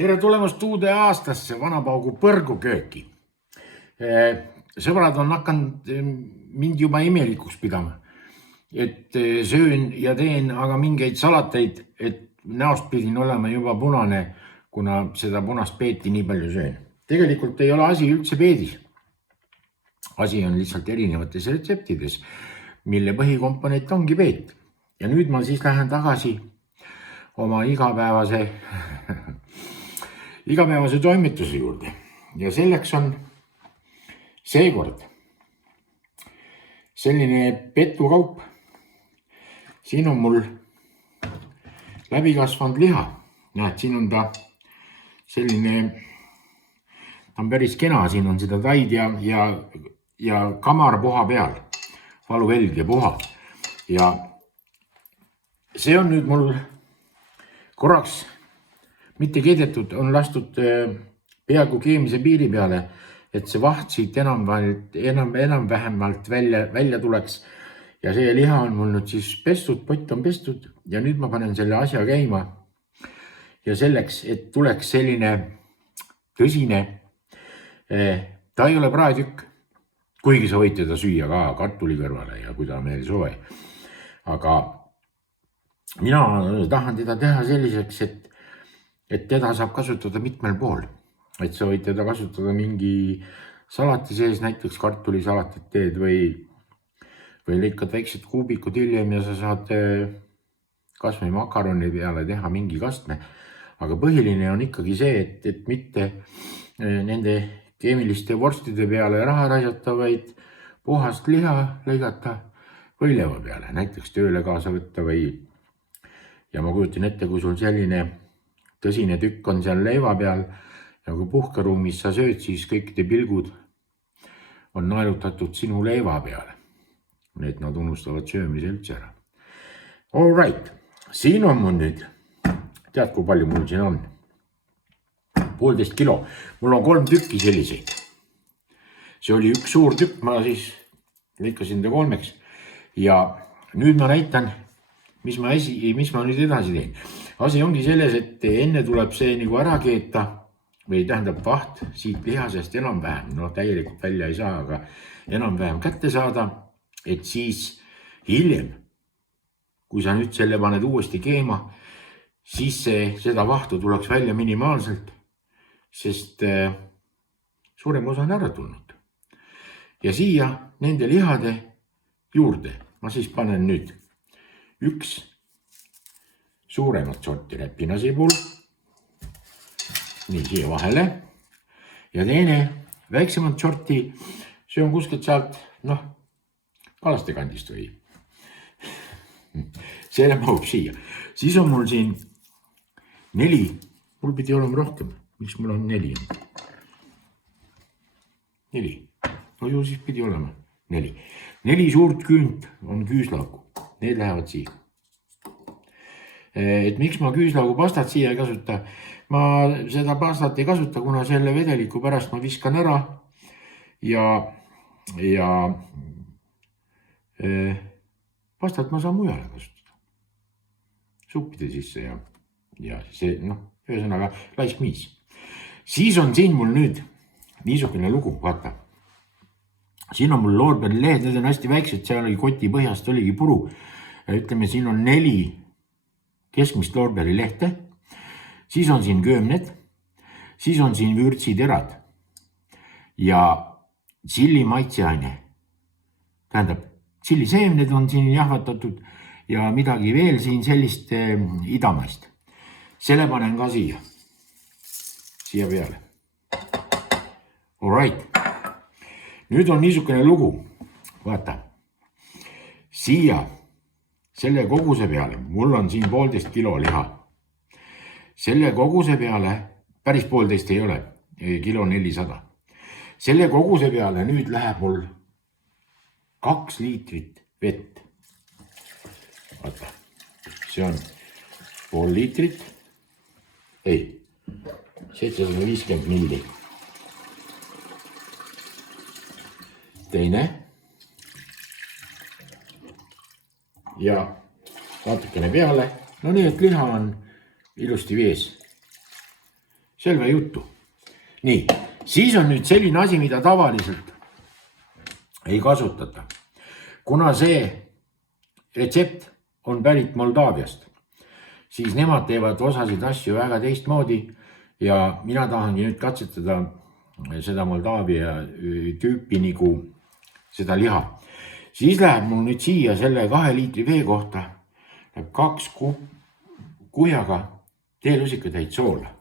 Tere tulemast uude aastasse Vanapaugu põrgukööki. Sõbrad on hakanud mind juba imelikuks pidama, et söön ja teen aga mingeid salateid, et näost pidin olema juba punane, kuna seda punast peeti nii palju söön. Tegelikult ei ole asi üldse peedis. Asi on lihtsalt erinevates retseptides, mille põhikomponent ongi peet. Ja nüüd ma siis lähen tagasi oma igapäevase toimetuse juurde. Ja selleks on seekord selline petukaup. Siin on mul läbikasvanud liha. Näed, siin on ta selline, ta on päris kena, siin on seda taid ja kamarpuha peal, valuvelg ja puha. Ja see on nüüd mul korraks mitte keedetud, on lastud peaaegu keemise piiri peale, et see vaht siit enam-vähemalt välja tuleks. Ja see liha on mul nüüd siis pestud, pott on pestud ja nüüd ma panen selle asja käima. Ja selleks, et tuleks selline tõsine, ta ei ole praetükk, kuigi sa võid teda süüa ka kartuli kõrvale ja kui ta on meil soe. Aga mina tahan teda teha selliseks, et teda saab kasutada mitmel pool. Et sa võid teda kasutada mingi salati sees, näiteks kartulisalatit teed või lõikad väiksed kuubikud hiljem ja sa saad kas või makaroni peale teha mingi kastme. Aga põhiline on ikkagi see, et mitte nende keemiliste vorstide peale raha raisata, vaid puhast liha lõigata või leiva peale, näiteks tööle kaasa võtta või. Ja ma kujutan ette, kui sul selline tõsine tükk on seal leiva peal ja kui puhkeruumis sa sööd, siis kõikide pilgud on naelutatud sinu leiva peale. Need nad unustavad söömise üldse ära. All right, siin on mul nüüd, tead kui palju mul siin on? 1,5 kilo. Mul on 3 tükki selliseid. See oli üks suur tükk, ma siis lõikasin ta 3. Ja nüüd ma näitan, mis ma nüüd edasi teen. Asi ongi selles, et enne tuleb see nagu ära keeta või tähendab vaht siit lihasest enam-vähem, täielikult välja ei saa, aga enam-vähem kätte saada, et siis hiljem, kui sa nüüd selle paned uuesti keema, siis seda vahtu tuleks välja minimaalselt, sest suurem osa on ära tulnud. Ja siia nende lihade juurde ma siis panen nüüd üks suuremat sorti räpinasipul, nii siia vahele, ja teine väiksemat sorti, see on kuskilt sealt, Kalaste kandist või. Selle mahub siia. Siis on mul siin 4, mul pidi olema rohkem, miks mul on 4? 4, no ju siis pidi olema 4. 4 suurt küünt on küüslauku, need lähevad siia. Et miks ma küüslaugu pastat siia ei kasuta? Ma seda pastat ei kasuta, kuna selle vedeliku pärast ma viskan ära ja pastat ma saan mujale kasutada. Suppide sisse ja see, ühesõnaga laisk miis. Siis on siin mul nüüd niisugune lugu, vaata. Siin on mul loorbeerilehed, need on hästi väiksed, seal oli koti põhjast oligi puru. Ütleme, siin on 4 keskmist loorbeerilehte, siis on siin köömned, siis on siin vürtsiterad ja tšilli maitseaine. Tähendab, tšilliseemned on siin jahvatatud ja midagi veel siin sellist idamaist. Selle panen ka siia peale. All right. Nüüd on niisugune lugu. Vaata. Siia selle koguse peale, mul on siin 1,5 kilo liha. Selle koguse peale, päris 1,5 ei ole, 1,4 kilo. Selle koguse peale nüüd läheb mul 2 liitrit vett. Vaata, see on 0,5 liitrit, 750 milli. Teine. Ja vaatakene peale, no nii, et liha on ilusti vees. Selve juttu. Nii, siis on nüüd selline asi, mida tavaliselt ei kasutata. Kuna see retsept on pärit Moldaaviast, siis nemad teevad osasid asju väga teistmoodi ja mina tahangi nüüd katsetada seda Moldaavia tüüpi nagu seda liha. Siis läheb mul nüüd siia selle 2 liitri vee kohta 2 kuhjaga teelusikatäit soola.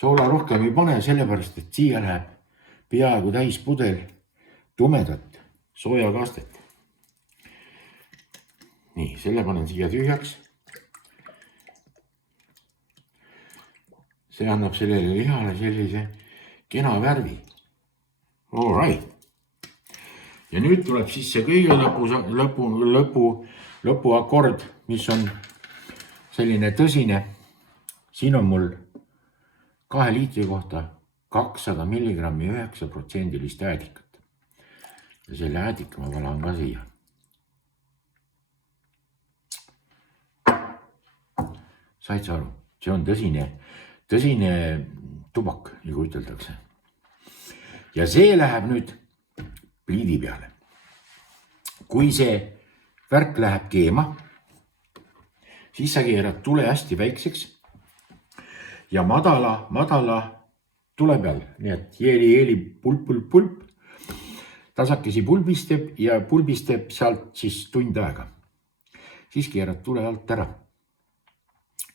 Soola rohkem ei pane, sellepärast, et siia läheb peaaegu täis pudel tumedat soojakastet. Nii, selle panen siia tühjaks. See annab sellele lihale sellise kena värvi. All right. Ja nüüd tuleb siis see kõige lõpu akord, mis on selline tõsine. Siin on mul 2 liitri kohta 200 milligrammi 9% äädikat. Ja selle äädika ma valan ka siia. Said sa aru? See on tõsine tubak, nagu üteldakse. Ja see läheb nüüd pliidi peale. Kui see värk läheb keema, siis sa keerad tule hästi väikseks ja madala tule peal, nii et jeeli pulp, tasakesi pulbistab sealt siis tund aega. Siis keerad tule alt ära,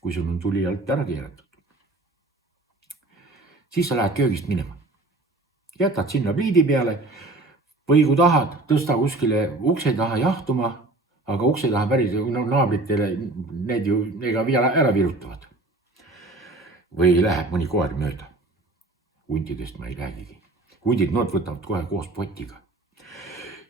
kui sul on tuli alt ära keeratud. Siis sa lähed köögist minema. Jätad sinna pliidi peale või kui tahad, tõsta kuskile ukse taha jahtuma, aga ukse taha päris naabritele need ju ära virutavad. Või läheb mõni koer mööda. Huntidest ma ei räägigi. Hundid nood võtavad kohe koos potiga.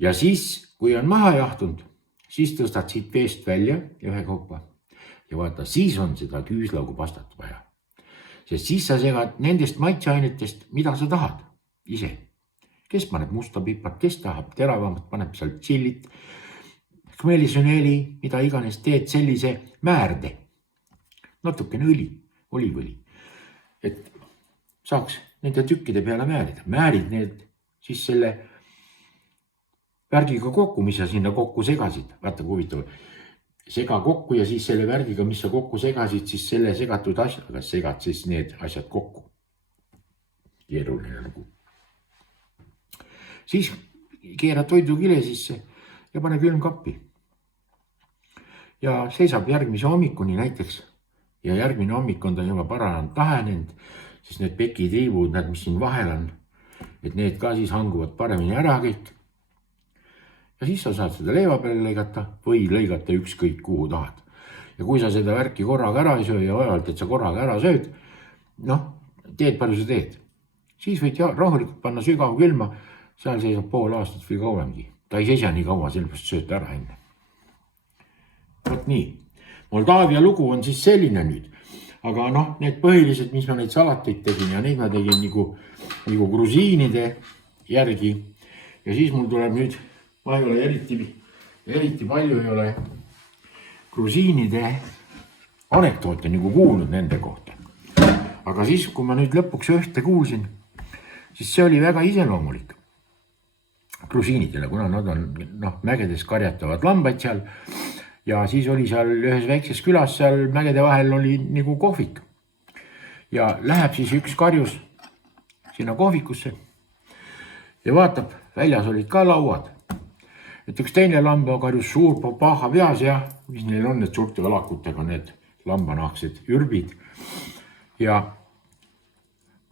Ja siis, kui on maha jahtunud, siis tõstad siit veest välja ühe kaupa. Ja vaata, siis on seda küüslaugu pastat vaja. Sest siis sa segad nendest maitseainetest, mida sa tahad ise. Kes paneb musta pipart, kes tahab teravamat, paneb sealt tšillit, kmeelisüneli, mida iganes teed sellise määrde. Natukene olivõli. Et saaks nende tükkide peale määrida. Määrid need siis selle värgiga kokku, mis sa sinna kokku segasid. Vaata kui huvitav. Sega kokku ja siis selle värgiga, mis sa kokku segasid, siis selle segatud asjaga segad siis need asjad kokku. Keeruline lugu. Siis keerad toidukile sisse ja pane külmkappi. Ja seisab järgmise hommikuni näiteks. Ja järgmine hommik on ta juba paranenud tahenenud, siis need pekitriibud, mis siin vahel on, et need ka siis hanguvad paremini ära kõik. Ja siis sa saad seda leiva peale lõigata või lõigata ükskõik kuhu tahad. Ja kui sa seda värki korraga ära ei söö ja vaevalt, et sa korraga ära sööd, teed palju sa teed. Siis võid rahulikult panna sügav külma, seal seisab pool aastat või kauemgi. Ta ei seisa nii kaua, sellepärast sööta ära enne. Võt nii. Moldaavia lugu on siis selline nüüd. Aga need põhilised, mis ma neid salateid tegin ja neid ma tegin nagu grusiinide järgi. Ja siis mul tuleb nüüd, ma ei ole eriti palju ei ole grusiinide anekdoote nagu kuulnud nende kohta. Aga siis, kui ma nüüd lõpuks ühte kuulsin, siis see oli väga iseloomulik grusiinidele, kuna nad on mägedes karjatavad lambaid seal. Ja siis oli seal ühes väikses külas seal mägede vahel oli nagu kohvik. Ja läheb siis üks karjus sinna kohvikusse ja vaatab, väljas olid ka lauad. Et üks teine lambakarjus suur paha peas ja mis neil on need suurte valakutega need lambanahksed ürbid. Ja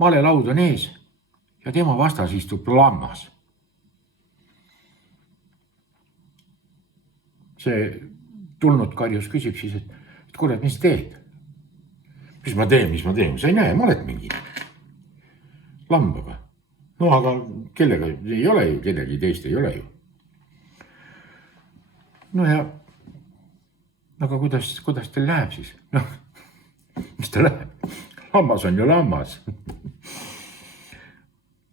malelaud on ees ja tema vastas istub lammas. See tulnud karjus küsib siis, et kurat, mis teed? Mis ma teen? Sa ei näe, ma oled mingi lambaga. Aga kellega ei ole ju, kellegi teist ei ole ju. Aga kuidas teil läheb siis? Mis ta läheb? Lammas on ju lammas.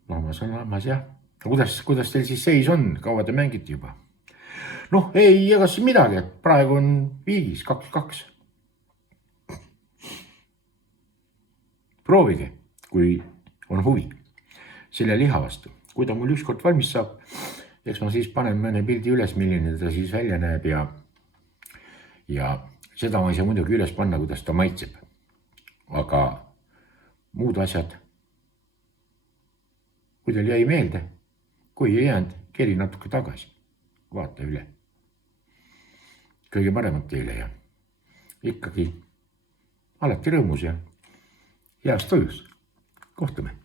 Lammas on lammas, jah. Kuidas teil siis seis on? Kaua te mängite juba? Ei ega siin midagi, et praegu on viigis 2-2. proovige, kui on huvi selle liha vastu. Kui ta mul ükskord valmis saab, eks ma siis panen mõne pildi üles, milline ta siis välja näeb ja seda ma ei saa muidugi üles panna, kuidas ta maitseb. Aga muud asjad, kui teil jäi meelde, kui ei jäänud, keri natuke tagasi, vaata üle. Kõige paremat teile ja ikkagi alati rõõmus ja heas tujus. Kohtume!